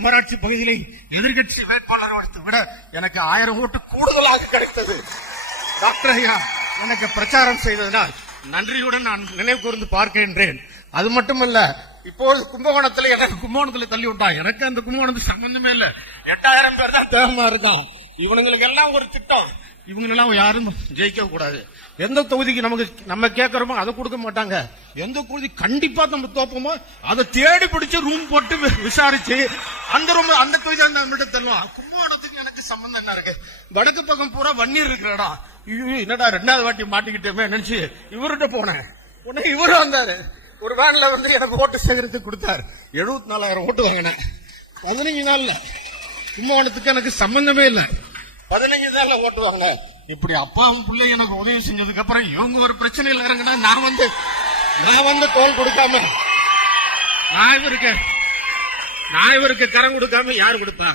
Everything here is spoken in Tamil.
குமராட்சி பகுதியிலே எதிர்கட்சி வேட்பாளர் விட எனக்கு ஆயிரம் ஓட்டு கூடுதலாக கிடைத்தது. டாக்டர் ஐயா எனக்கு பிரச்சாரம் செய்ததனால் நன்றியுடன் நான் நினைவு கூர்ந்து பார்க்கின்றேன். அது மட்டுமல்ல இப்போது கும்பகோணத்துல எனக்கு கும்பகோணத்துல தள்ளி விட்டான் எனக்கு அந்த கும்பகோணத்துக்கு சம்பந்தமே இல்ல. எட்டாயிரம் பேர் தான் தேவமா இருக்கான். இவனுங்களுக்கு எல்லாம் ஒரு திட்டம். இவங்களெல்லாம் யாரும் ஜெயிக்க கூடாது. எந்த தொகுதிக்கு நமக்கு நம்ம கேட்கறோமோ அதை கொடுக்க மாட்டாங்க. எந்த தொகுதி கண்டிப்பா நம்ம தோப்போமோ அதை தேடி பிடிச்சு ரூம் போட்டு விசாரிச்சு அந்த ரூம் அந்த தொகுதி அந்த நம்மகிட்ட தள்ளுவான். கும்பகோணத்துக்கு எனக்கு சம்பந்தம் என்ன இருக்கு? வடக்கு பக்கம் பூரா வன்னீர் இருக்கிற இடம். ஐயோ, என்னடா ரெண்டாவது வாட்டி மாட்டிக்கிட்டேமே நினைச்சு இவர்கிட்ட போனேன். உடனே இவரும் வந்தாரு. ஒரு வேன்ல வந்து எனக்கு ஓட்டு சேகரித்து கொடுத்தாரு. எழுபத்தி நாலாயிரம் ஓட்டு வாங்கினேன். பதினஞ்சு நாள்ல கும்பகோணத்துக்கு எனக்கு சம்பந்தமே இல்லை. பதினஞ்சு நாள்ல ஓட்டுவாங்க. இப்படி அப்பாவும் பிள்ளை எனக்கு உதவி செஞ்சதுக்கு அப்புறம் இவங்க ஒரு பிரச்சனையில் இறங்கினா நான் வந்து நான் வந்து தோல் கொடுக்காம நான் இவருக்கு நான் இவருக்கு கரம் கொடுக்காம யார் கொடுப்பா?